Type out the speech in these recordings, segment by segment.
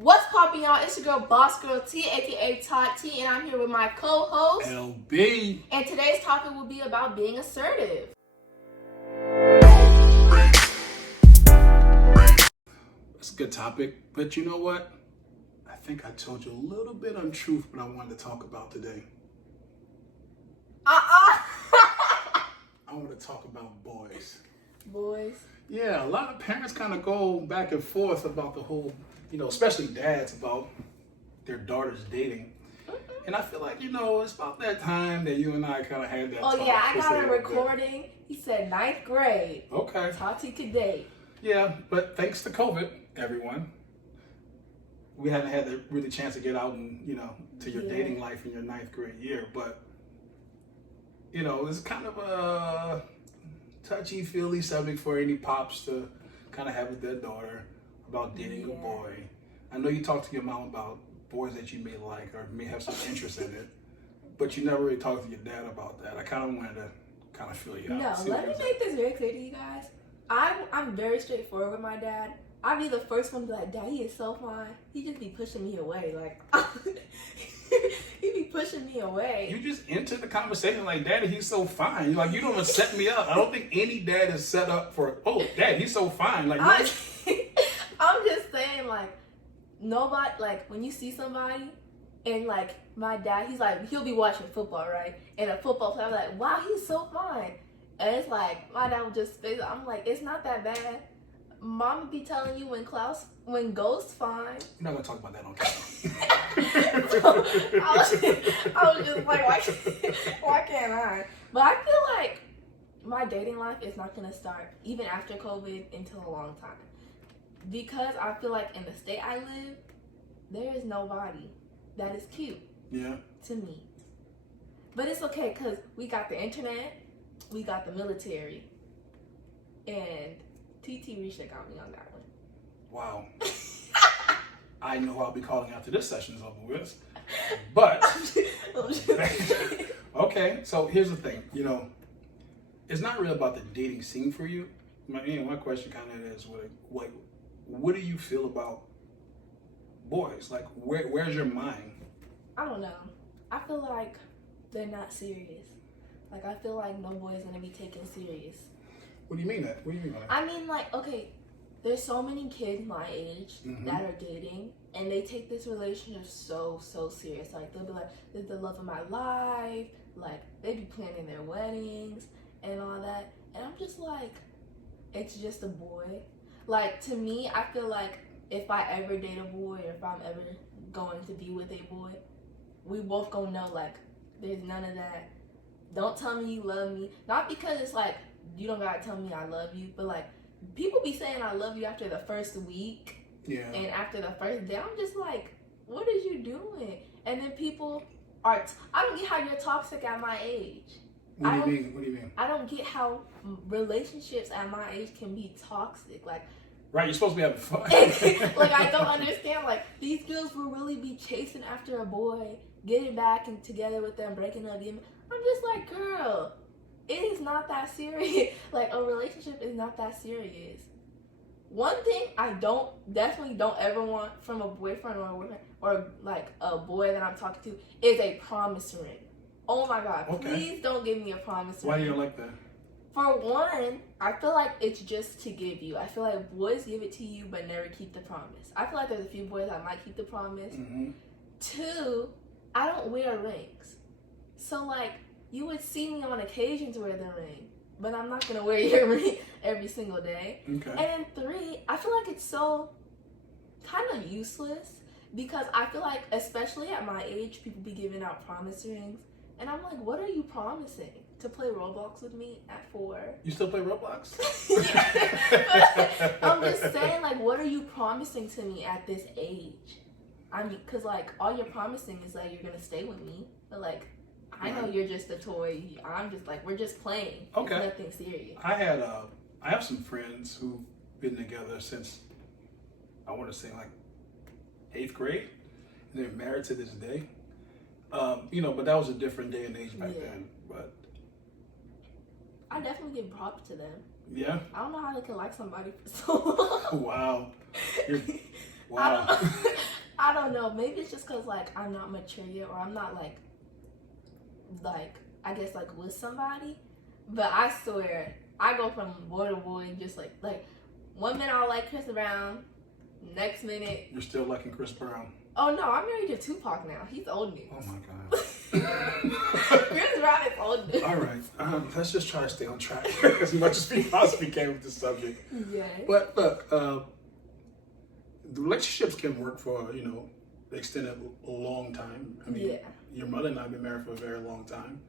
What's popping, y'all? It's your girl, Boss Girl T, aka Tati, and I'm here with my co-host, LB. And today's topic will be about being assertive. That's a good topic, but you know what? I think I told you a little bit untruth, but I wanted to talk about today. I want to talk about boys. Boys. Yeah, a lot of parents kind of go back and forth about the whole, especially dads, about their daughters dating. And I feel like, it's about that time that you and I kind of had that talk. Oh, yeah, I got a recording. He said 9th grade. Okay. Tati could date. Yeah, but thanks to COVID, everyone, we haven't had the really chance to get out and, to your dating life in your 9th grade year. But, it's kind of a touchy-feely subject for any pops to kind of have with their daughter about dating a boy. I know you talked to your mom about boys that you may like or may have some interest in it, but you never really talked to your dad about that. I kind of wanted to kind of feel you out. No, let me make this very clear to you guys. I'm very straightforward with my dad. I'd be the first one to be like, Dad, he is so fine. He just be pushing me away. Like, he be pushing me away. You just entered the conversation like, Daddy, he's so fine. Like, you don't even set me up. I don't think any dad is set up for, Dad, he's so fine. Like, I'm just saying, like, nobody, like, when you see somebody, and, like, my dad, he's like, he'll be watching football, right? And a football player, I'm like, wow, he's so fine. And it's like, my dad would just, I'm like, it's not that bad. Mama be telling you when Ghost's fine. We're not going to talk about that on camera. So, I was just like, why can't I? But I feel like my dating life is not going to start, even after COVID, until a long time. Because I feel like in the state I live, there is nobody that is cute. Yeah. To me. But it's okay, because we got the internet, we got the military, and TT Risha got me on that one. Wow. I know who I'll be calling after this session is over with. But, okay, so here's the thing. It's not really about the dating scene for you. My question kind of is, what do you feel about boys? Like, where's your mind? I don't know. I feel like they're not serious. Like, I feel like no boy is going to be taken serious. What do you mean that? What do you mean by that? I mean, like, okay, there's so many kids my age that are dating, and they take this relationship so serious. Like, they'll be like, this is the love of my life. Like, they be planning their weddings and all that. And I'm just like, it's just a boy. Like, to me, I feel like if I ever date a boy or if I'm ever going to be with a boy, we both gonna know, like, there's none of that. Don't tell me you love me. Not because it's like, you don't gotta tell me I love you, but like, people be saying I love you after the first week. Yeah. And after the first day, I'm just like, what is you doing? And then people are, I don't get how you're toxic at my age. What do you mean? I don't get how relationships at my age can be toxic. Like, right, you're supposed to be having fun. like, I don't understand. Like, these girls will really be chasing after a boy, getting back and together with them, breaking up. I'm just like, girl, it is not that serious. Like, a relationship is not that serious. One thing I definitely don't ever want from a boyfriend or a woman, or like a boy that I'm talking to, is a promise ring. Oh my God, please don't give me a promise ring. Why do you like that? For one, I feel like it's just to give you. I feel like boys give it to you but never keep the promise. I feel like there's a few boys that might keep the promise. Two, I don't wear rings. So like, you would see me on occasions wear the ring, but I'm not going to wear your ring every single day. Okay. And then three, I feel like it's so kind of useless because I feel like, especially at my age, people be giving out promise rings. And I'm like, what are you promising? To play Roblox with me at 4? You still play Roblox? I'm just saying, like, what are you promising to me at this age? I mean, because, like, all you're promising is that you're going to stay with me. But, like, I know you're just a toy. I'm just like, we're just playing. Okay. It's nothing serious. I have some friends who've been together since, I want to say, like, 8th grade. And they're married to this day. But that was a different day and age back then. But I definitely give props to them. Yeah? I don't know how they could like somebody for so long. Wow. Wow. I don't know. Maybe it's just because like I'm not mature yet, or I'm not like I guess like with somebody. But I swear, I go from boy to boy, just like 1 minute I like Chris Brown, next minute You're still liking Chris Brown. oh no, I'm married to Tupac now. He's old news. Oh my God. Chris Brown is old news. All right, let's just try to stay on track as much as we possibly can with this subject. Yes. But look, the relationships can work for extended a long time. I mean, Yeah. your mother and I have been married for a very long time,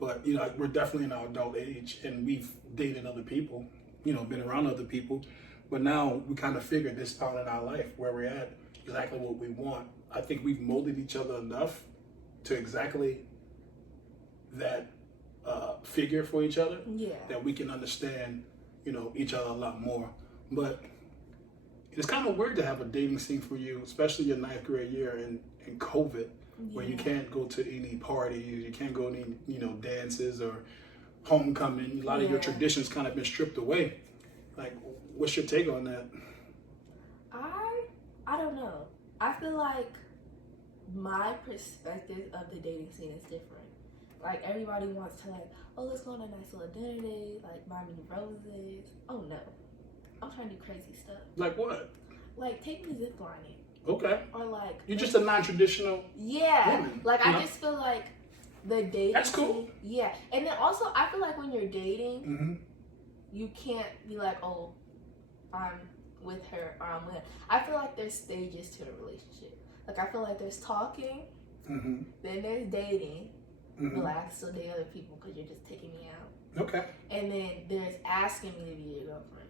but we're definitely in our adult age, and we've dated other people, been around other people, but now we kind of figured this out in our life where we're at, exactly what we want. I think we've molded each other enough to exactly that figure for each other, Yeah. that we can understand, each other a lot more. But it's kind of weird to have a dating scene for you, especially your 9th grade year in COVID, where you can't go to any parties, you can't go to any, dances or homecoming. A lot of your traditions kind of been stripped away. Like, what's your take on that? I don't know. I feel like my perspective of the dating scene is different. Like everybody wants to let's go on a nice little dinner date, buy me roses. Oh no. I'm trying to do crazy stuff. Like what? Like take me ziplining. Okay. Or You're just a non-traditional woman. I just feel like the dating That's cool. scene, yeah. And then also I feel like when you're dating, Mm-hmm. you can't be like, oh, I'm with her or I'm with. I feel like there's stages to a relationship. Like I feel like there's talking, Mm-hmm. then there's dating. Mm-hmm. Relax, still date other people because you're just taking me out. Okay. And then there's asking me to be your girlfriend.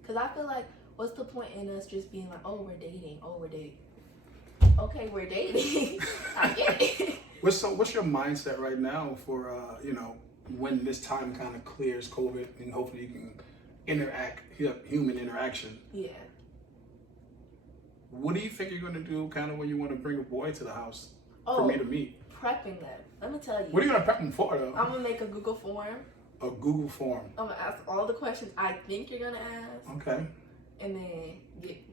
Because I feel like, what's the point in us just being like, oh, we're dating. Okay, we're dating. I get it. What's your mindset right now for when this time kind of clears COVID and hopefully you can human interaction? Yeah. What do you think you're going to do kind of when you want to bring a boy to the house for Oh, me to meet? prepping them. Let me tell you. What are you going to prep him for though? I'm going to make a Google form. A Google form. I'm going to ask all the questions I think you're going to ask. Okay. And then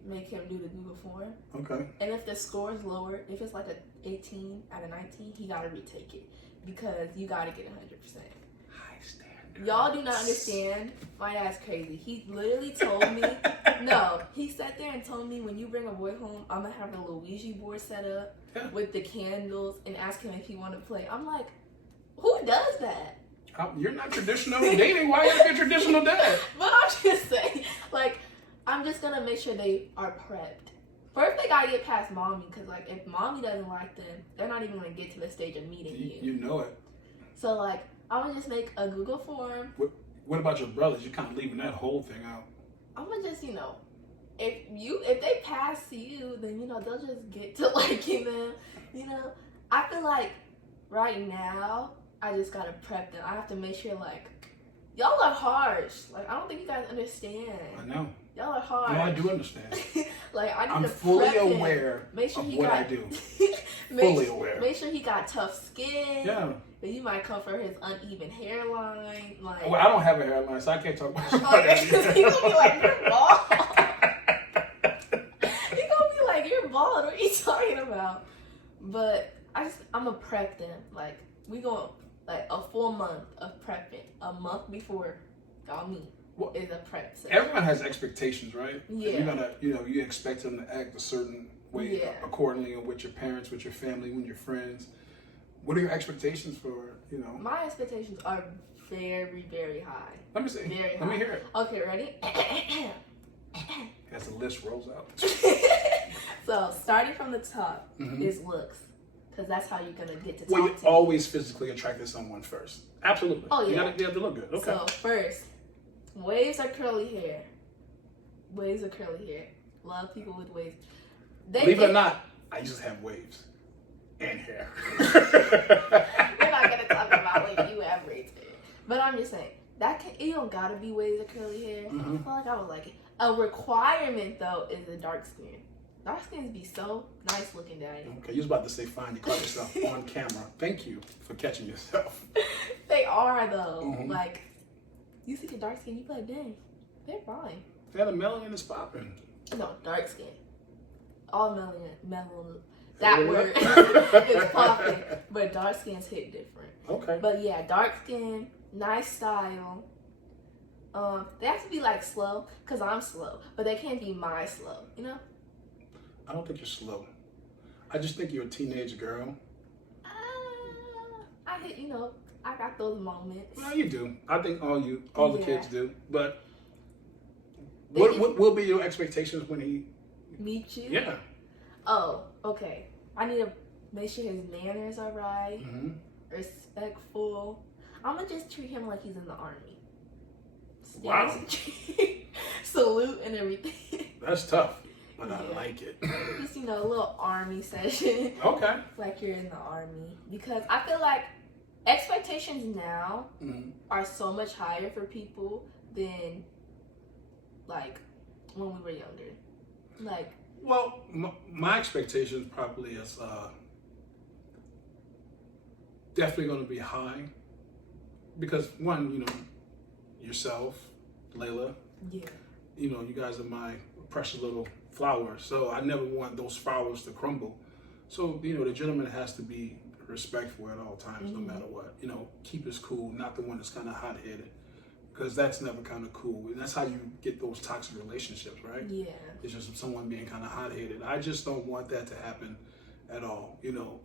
make him do the Google form. Okay. And if the score is lower, if it's like a 18 out of 19, he got to retake it. Because you got to get 100%. High standard. Y'all do not understand. My dad's crazy. He literally told me, no, he sat there and told me, when you bring a boy home, I'm going to have a Luigi board set up with the candles and ask him if he want to play. I'm like, who does that? You're not traditional dating. Why are you a traditional dad? But I'm just saying, I'm just going to make sure they are prepped. First, they got to get past mommy, because, if mommy doesn't like them, they're not even going to get to the stage of meeting you. You know it. So, I'm going to just make a Google form. What about your brothers? You're kind of leaving that whole thing out. I'm going to just, if they pass you, then, they'll just get to liking them. I feel like right now, I just got to prep them. I have to make sure, y'all are harsh. I don't think you guys understand. I know. Y'all are harsh. No, I do understand. I need I'm to fully prep him. aware Make sure of he what got, I do. Fully aware. Make sure he got tough skin. Yeah. But you might come for his uneven hairline. Well, I don't have a hairline, so I can't talk about that. He's gonna be like, you're bald. He's gonna be like, you're bald. What are you talking about? But I'm gonna prep them. We going a full month of prepping. A month before y'all meet is a prep session. Everyone has expectations, right? Yeah. You're gonna, you expect them to act a certain way accordingly, or with your parents, with your family, with your friends. What are your expectations for, My expectations are very, very high. Let me see. Very high. Let me hear it. Okay, ready? As the list rolls out. So, starting from the top Mhm. is looks. Because that's how you're going to get to talk Well, to you're me. always physically attracted to someone first. Absolutely. Oh, yeah. You have to look good. Okay. So, first, waves or curly hair? Waves or curly hair? Love people with waves. Believe it or not, I used to have waves and hair. We're not going to talk about when you have braids. But I'm just saying, it don't got to be waves or curly hair. Mhm. I feel like I would like it. A requirement, though, is a dark skin. Dark skins be so nice looking, Daddy. Okay, you was about to say fine. You caught yourself on camera. Thank you for catching yourself. They are, though. Mhm. You see the dark skin, you be like, dang, they're fine. Yeah, the melanin is popping. No, dark skin. all melanin. That word is popping, but dark skins hit different. Okay. But yeah, dark skin, nice style. They have to be like slow, cause I'm slow, but they can't be my slow. You know? I don't think you're slow. I just think you're a teenage girl. I hit. You know, I got those moments. Well, you do. I think all the Yeah. kids do. But They what will be your expectations when he? Meet you? Yeah. Oh, okay. I need to make sure his manners are right, Mm-hmm. respectful. I'm gonna just treat him like he's in the army. Wow. Salute and everything. That's tough, but I Yeah. like it. Just, you know, a little army session. Okay. Like you're in the army. Because I feel like expectations now Mm-hmm. are so much higher for people than like when we were younger. Like, Well, my expectations probably is definitely going to be high because one, you know, yourself, Layla, yeah. you know, you guys are my precious little flowers. So I never want those flowers to crumble. So, you know, the gentleman has to be respectful at all times, no matter what. You know, keep his cool, not the one that's kind of hot-headed, because that's never kind of cool. And that's how you get those toxic relationships, right? Yeah. It's just someone being kind of hot-headed. I just don't want that to happen at all. You know,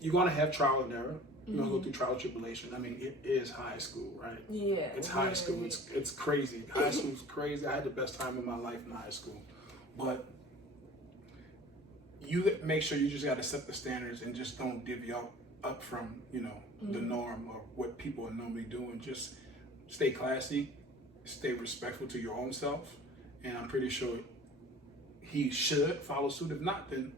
you're going to have trial and error. You're going to go through trial and tribulation. I mean, it is high school, right? Yeah. It's high school. It's crazy. High school's crazy. I had the best time of my life in high school. But you make sure you just got to set the standards and just don't divvy up from, you know, the norm or what people are normally doing. Just stay classy, stay respectful to your own self. And I'm pretty sure he should follow suit. If not, then...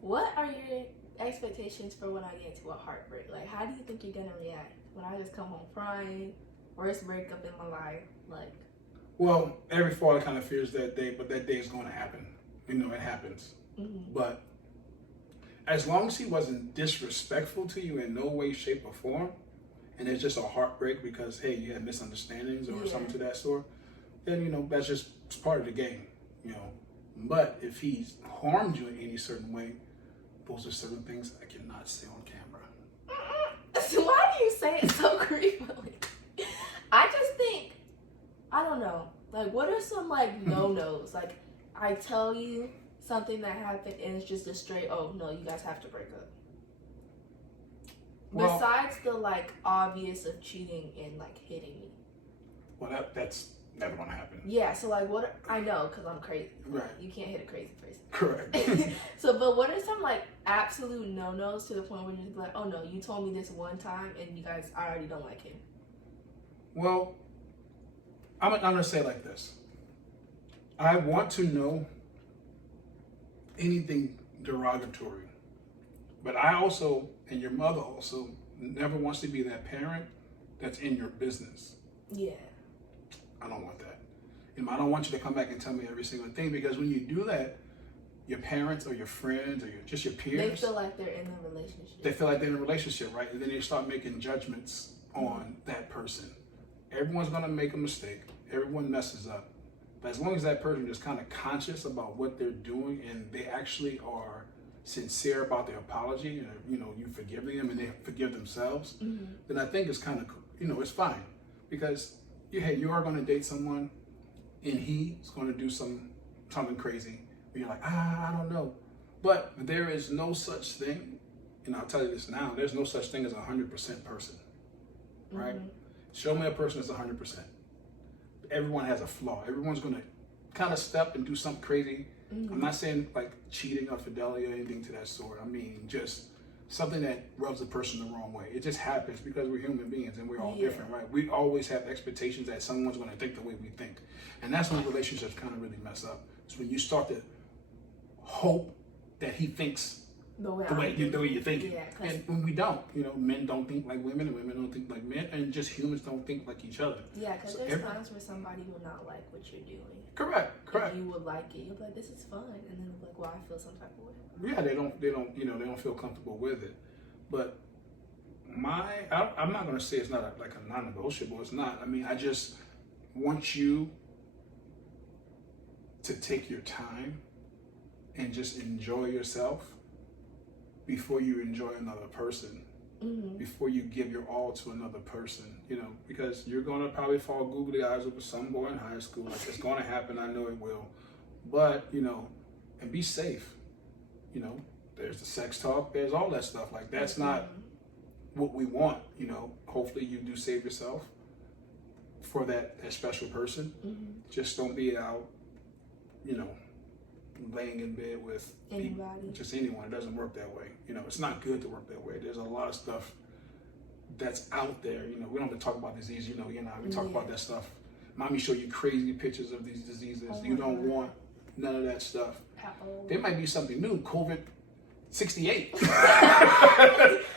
What are your expectations for when I get into a heartbreak? Like, how do you think you're gonna react when I just come home crying, worst breakup in my life? Like, Well, every father kind of fears that day, but that day is going to happen. You know, it happens. But as long as he wasn't disrespectful to you in no way, shape, or form, and it's just a heartbreak because, hey, you had misunderstandings or something to that sort, then, you know, that's just part of the game, you know. But if he's harmed you in any certain way, those are certain things I cannot say on camera. so why do you say it so creepily? I just think, I don't know. Like, what are some, like, no-nos? Like, I tell you something that happened and it's just a straight, oh, no, you guys have to break up. Well, Besides the, like, obvious of cheating and, like, hitting me. well, that's never going to happen. Yeah, so, like, I know, because I'm crazy. Right. You can't hit a crazy person. Correct. So, but what are some, like, absolute no-nos to the point where you're just like, oh, no, you told me this one time and you guys, I already don't like him? Well, I'm going to say it like this. I want to know anything derogatory, but I also, and your mother also, never wants to be that parent that's in your business. Yeah. I don't want that. And I don't want you to come back and tell me every single thing, because when you do that, your parents or your friends or just your peers, They feel like they're in a relationship. they feel like they're in a relationship, right? And then they start making judgments on that person. Everyone's going to make a mistake. Everyone messes up. But as long as that person is kind of conscious about what they're doing and they actually are sincere about their apology, and, you know, you forgive them and they forgive themselves, then I think it's kind of, you know, it's fine. Because you are going to date someone and he's going to do something crazy. Where you're like, I don't know. But there is no such thing, and I'll tell you this now, there's no such thing as a 100% person, right? Show me a person that's 100%. Everyone has a flaw. Everyone's going to kind of step and do something crazy. I'm not saying like cheating or fidelity or anything to that sort. I mean, just something that rubs a person the wrong way. It just happens because we're human beings and we're all different, right? We always have expectations that someone's going to think the way we think. And that's when relationships kind of really mess up. It's when you start to hope that he thinks the way you're thinking. Yeah, and when we don't, you know, men don't think like women and women don't think like men, and just humans don't think like each other. Yeah, because So there's times where somebody will not like what you're doing. Correct. And you would like it. You'll be like, this is fun. And then you'll be like, well, I feel some type of way. Yeah, they don't, you know, they don't feel comfortable with it. But I'm not going to say it's not like a non-negotiable. It's not. I mean, I just want you to take your time and just enjoy yourself before you enjoy another person, before you give your all to another person, you know, because you're going to probably fall googly eyes over some boy in high school. Like, it's going to happen. I know it will. But, you know, and be safe. You know, there's the sex talk. There's all that stuff. Like, that's not what we want, you know. Hopefully you do save yourself for that special person. Just don't be out, you know, laying in bed with anybody, just anyone. It doesn't work that way. You know, it's not good to work that way. There's a lot of stuff that's out there. You know, we don't have to talk about disease. You know, we talk about that stuff. Mommy show you crazy pictures of these diseases. You don't want none of that stuff. There might be something new. COVID-68,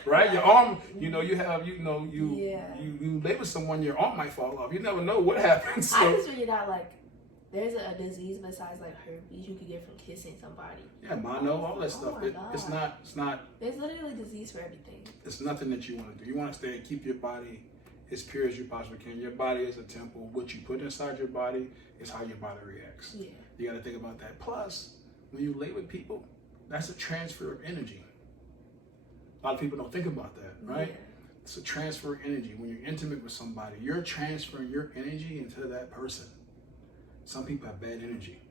right? Your arm. You know, you have. You know, you lay with someone, your arm might fall off. You never know what happens. So. I just figured out like. There's a disease besides like herpes you could get from kissing somebody. Yeah, mono, all that stuff. It's not. There's literally disease for everything. It's nothing that you want to do. You want to stay and keep your body as pure as you possibly can. Your body is a temple. What you put inside your body is how your body reacts. Yeah. You got to think about that. Plus, when you lay with people, that's a transfer of energy. A lot of people don't think about that, right? Yeah. It's a transfer of energy. When you're intimate with somebody, you're transferring your energy into that person. Some people have bad energy,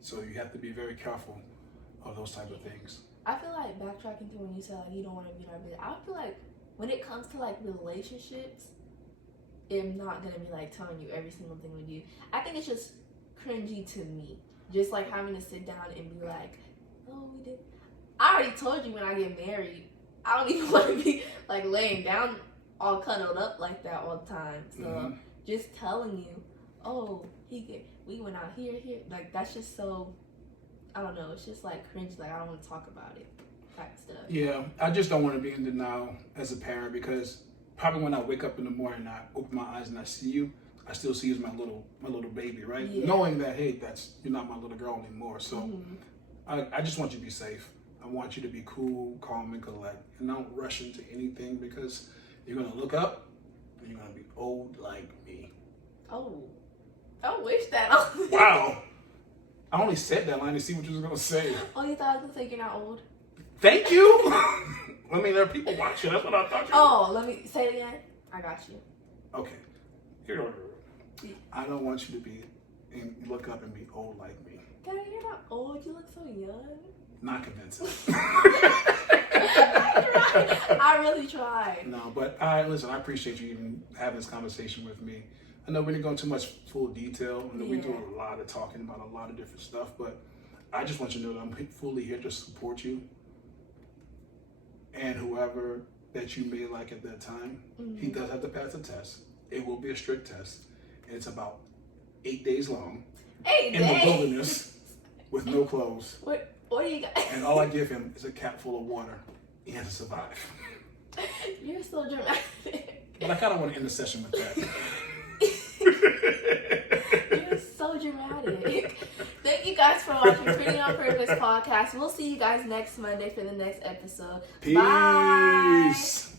so you have to be very careful of those type of things. I feel like backtracking to when you said like you don't want to be in our business. I feel like when it comes to like relationships, I'm not gonna be like telling you every single thing we do. I think it's just cringy to me, just like having to sit down and be like, "Oh, we did." I already told you when I get married, I don't even want to be like laying down all cuddled up like that all the time. So just telling you, "Oh, we went out here, like that's just so, I don't know, it's just like cringe, like I don't want to talk about it type stuff. Yeah, I just don't want to be in denial as a parent, because probably when I wake up in the morning and I open my eyes and I see you, I still see you as my little baby, right? Yeah. Knowing that, hey, you're not my little girl anymore. So I just want you to be safe. I want you to be cool, calm, and collect, and don't rush into anything, because you're gonna look up and you're gonna be old like me. Oh. I wish that on me. Wow. I only said that line to see what you was going to say. Oh, you thought I was going to say you're not old? Thank you. I mean, there are people watching. That's what I thought you were. Let me say it again. I got you. Okay. Here. I don't want you to be and look up and be old like me. Dad, you're not old. You look so young. Not convincing. I really tried. No, but listen, I appreciate you even having this conversation with me. I know we didn't go into much full detail. I know we do a lot of talking about a lot of different stuff, but I just want you to know that I'm fully here to support you and whoever that you may like at that time. He does have to pass a test. It will be a strict test, and it's about 8 days long. 8 days? In the wilderness with no clothes. What do you got? And all I give him is a cap full of water. He has to survive. You're so dramatic. But I kind of want to end the session with that. You're so dramatic. Thank you guys for watching Pretty on Purpose podcast. We'll see you guys next Monday for the next episode. Peace. Bye.